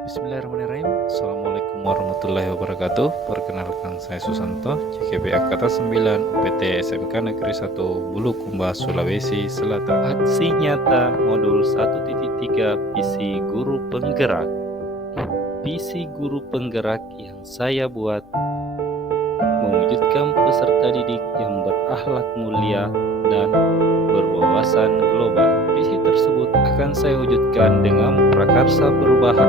Bismillahirrahmanirrahim. Assalamualaikum warahmatullahi wabarakatuh. Perkenalkan saya Susanto, CKP Angkatan 9 UPT SMK Negeri 1 Bulukumba, Sulawesi Selatan. Aksi nyata modul 1.3 visi guru penggerak. Visi guru penggerak yang saya buat mewujudkan peserta didik yang berakhlak mulia dan berwawasan global. Visi tersebut akan saya wujudkan dengan prakarsa perubahan,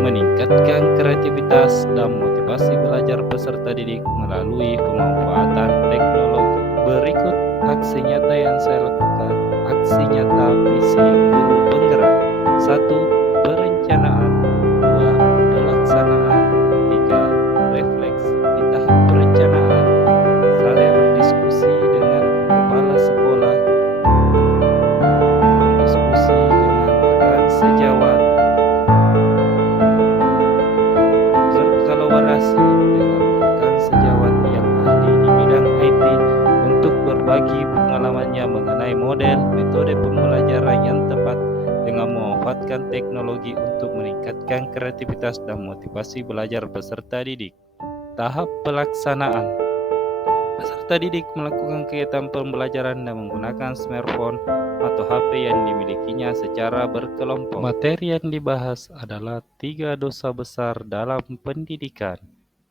meningkatkan kreativitas dan motivasi belajar peserta didik melalui pemanfaatan teknologi. Berikut aksi nyata yang saya lakukan. Aksi nyata visi guru penggerak. 1. Perencanaan. 2. Pelaksanaan. 3. Refleksi. Di tahap perencanaan, saya berdiskusi dengan kepala sekolah, berdiskusi dengan rekan sejawat, berkolaborasi dengan rekan sejawat yang ahli di bidang IT untuk berbagi pengalamannya mengenai model metode pembelajaran yang tepat dengan memanfaatkan teknologi untuk meningkatkan kreativitas dan motivasi belajar peserta didik. Tahap pelaksanaan. Peserta didik melakukan kegiatan pembelajaran dan menggunakan smartphone atau HP yang dimilikinya secara berkelompok. Materi yang dibahas adalah 3 dosa besar dalam pendidikan.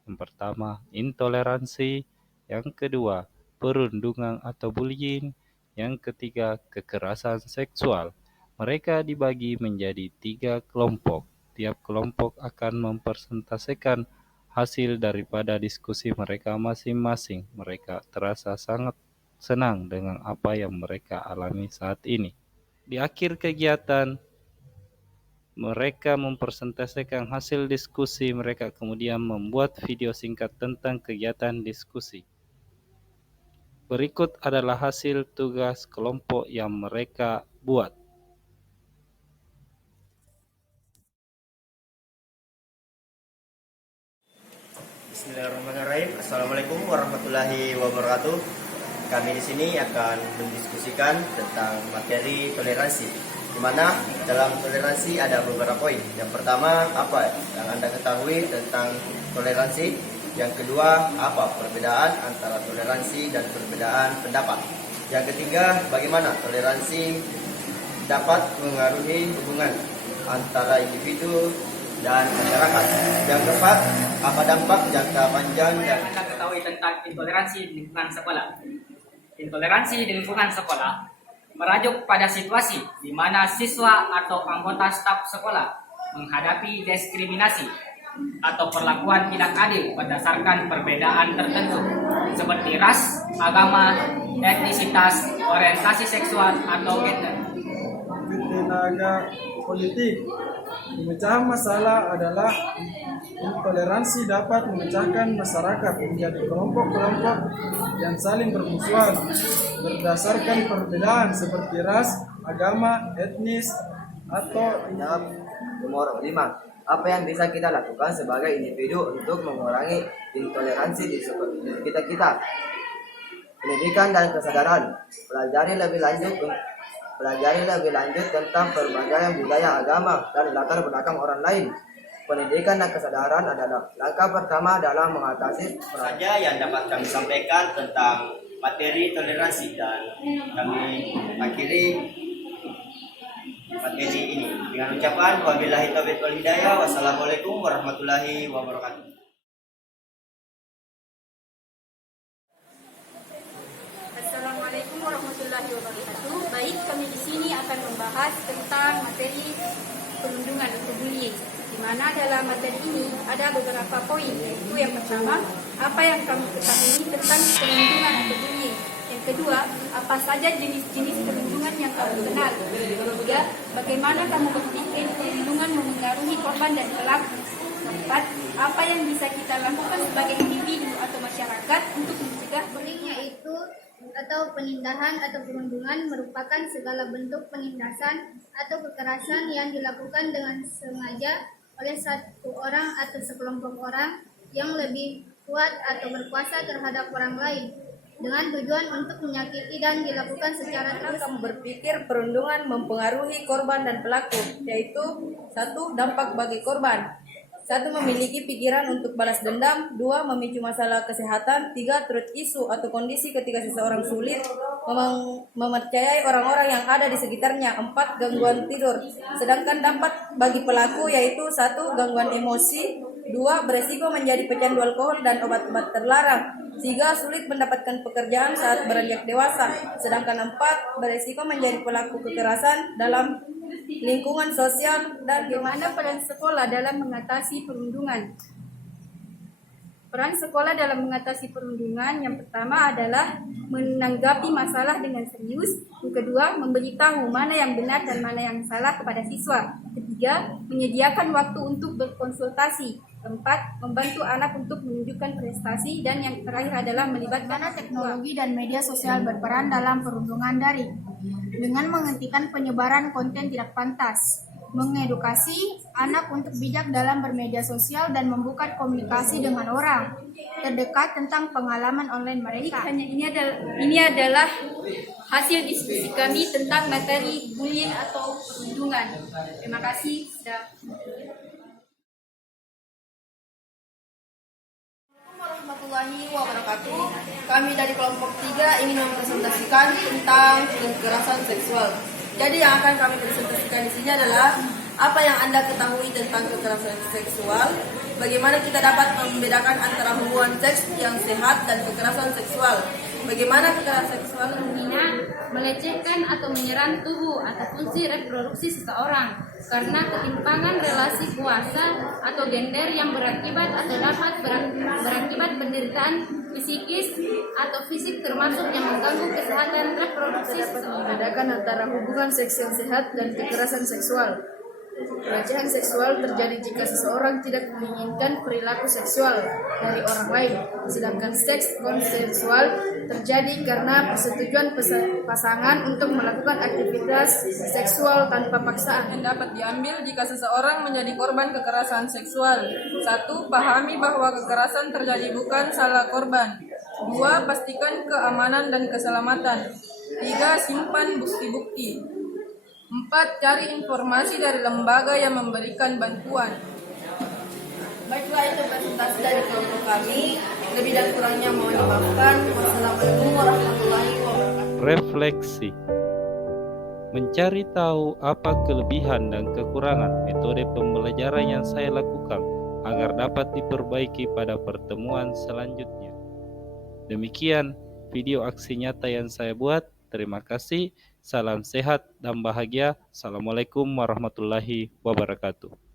Yang pertama, intoleransi. Yang kedua, perundungan atau bullying. Yang ketiga, kekerasan seksual. Mereka dibagi menjadi 3 kelompok. Tiap kelompok akan mempresentasikan hasil daripada diskusi mereka masing-masing. Mereka terasa sangat senang dengan apa yang mereka alami saat ini. Di akhir kegiatan, mereka mempresentasikan hasil diskusi mereka, kemudian membuat video singkat tentang kegiatan diskusi. Berikut adalah hasil tugas kelompok yang mereka buat. Bismillahirrahmanirrahim. Assalamualaikum warahmatullahi wabarakatuh. Kami di sini akan mendiskusikan tentang materi toleransi, di mana dalam toleransi ada beberapa poin. Yang pertama, apa yang Anda ketahui tentang toleransi? Yang kedua, apa perbedaan antara toleransi dan perbedaan pendapat? Yang ketiga, bagaimana toleransi dapat mengaruhi hubungan antara individu dan masyarakat. Yang keempat, apa dampak jangka panjang yang Anda ketahui tentang intoleransi di lingkungan sekolah? Intoleransi di lingkungan sekolah merajuk pada situasi di mana siswa atau anggota staf sekolah menghadapi diskriminasi atau perlakuan tidak adil berdasarkan perbedaan tertentu seperti ras, agama, etnisitas, orientasi seksual, atau gender. Tenaga politik. Pemecahan masalah adalah intoleransi dapat memecahkan masyarakat menjadi kelompok-kelompok yang saling bermusuhan berdasarkan perbedaan seperti ras, agama, etnis, atau Nomor 5. Apa yang bisa kita lakukan sebagai individu untuk mengurangi intoleransi di sekitar kita? Pendidikan dan kesadaran. Pelajari lebih lanjut tentang berbagai budaya, agama, dan latar belakang orang lain. Pendidikan dan kesadaran adalah langkah pertama dalam mengatasi saja yang dapat kami sampaikan tentang materi toleransi, dan kami akhiri materi ini dengan ucapan wabillahi taufiq wal hidayah. Wassalamualaikum warahmatullahi wabarakatuh. Assalamualaikum warahmatullahi wabarakatuh. Baik, kami di sini akan membahas tentang materi perundungan atau bullying, di mana dalam materi ini ada beberapa poin, yaitu yang pertama, apa yang kamu ketahui tentang perundungan atau bullying. Yang kedua, apa saja jenis-jenis perundungan yang kamu kenal. Yang ketiga, bagaimana kamu berpikir perundungan memengaruhi korban dan pelaku. Keempat, apa yang bisa kita lakukan sebagai individu atau masyarakat untuk mencegah bullying, yaitu atau penindahan atau perundungan merupakan segala bentuk penindasan atau kekerasan yang dilakukan dengan sengaja oleh satu orang atau sekelompok orang yang lebih kuat atau berkuasa terhadap orang lain. dengan tujuan untuk menyakiti dan dilakukan secara terus. Kamu berpikir perundungan mempengaruhi korban dan pelaku, yaitu satu, dampak bagi korban. Satu, memiliki pikiran untuk balas dendam. Dua, memicu masalah kesehatan. Tiga, turut isu atau kondisi ketika seseorang sulit mempercayai orang-orang yang ada di sekitarnya. Empat, gangguan tidur. Sedangkan dampak bagi pelaku yaitu satu, gangguan emosi. Dua, beresiko menjadi pecandu alkohol dan obat-obat terlarang. Tiga, sulit mendapatkan pekerjaan saat beranjak dewasa. Sedangkan empat, beresiko menjadi pelaku kekerasan dalam lingkungan sosial. Dan Bagaimana peran sekolah dalam mengatasi perundungan? Peran sekolah dalam mengatasi perundungan yang pertama adalah menanggapi masalah dengan serius. Yang kedua, memberitahu mana yang benar dan mana yang salah kepada siswa. Ketiga, menyediakan waktu untuk berkonsultasi. Keempat, membantu anak untuk menunjukkan prestasi. Dan yang terakhir adalah melibatkan Bagaimana teknologi dan media sosial berperan dalam perundungan daring dengan menghentikan penyebaran konten tidak pantas, mengedukasi anak untuk bijak dalam bermedia sosial dan membuka komunikasi dengan orang terdekat tentang pengalaman online mereka. Ini adalah hasil diskusi kami tentang materi bullying atau perundungan. Terima kasih sudah. Warahmatullahi wabarakatuh. Kami dari kelompok 3 ingin mempresentasikan tentang kekerasan seksual. Jadi yang akan kami presentasikan di sini adalah apa yang Anda ketahui tentang kekerasan seksual, bagaimana kita dapat membedakan antara hubungan seks yang sehat dan kekerasan seksual, bagaimana kekerasan seksual melecehkan atau menyerang tubuh atau fungsi reproduksi seseorang karena ketimpangan relasi kuasa atau gender yang berakibat atau dapat berakibat penderitaan psikis atau fisik termasuk yang mengganggu kesehatan reproduksi seseorang. membedakan antara hubungan seks yang sehat dan kekerasan seksual. Pelecehan seksual terjadi jika seseorang tidak menginginkan perilaku seksual dari orang lain, sedangkan seks konsensual terjadi karena persetujuan pasangan untuk melakukan aktivitas seksual tanpa paksaan. Yang dapat diambil jika seseorang menjadi korban kekerasan seksual. 1. Pahami bahwa kekerasan terjadi bukan salah korban. 2. Pastikan keamanan dan keselamatan. 3. Simpan bukti-bukti. 4. Cari informasi dari lembaga yang memberikan bantuan. Baiklah, itu presentasi dari kelompok kami. Lebih dan kurangnya mohon dimaafkan. Wassalamualaikum warahmatullahi wabarakatuh. Refleksi. Mencari tahu apa kelebihan dan kekurangan metode pembelajaran yang saya lakukan agar dapat diperbaiki pada pertemuan selanjutnya. Demikian video aksi nyata yang saya buat. Terima kasih. Salam sehat dan bahagia. Assalamualaikum warahmatullahi wabarakatuh.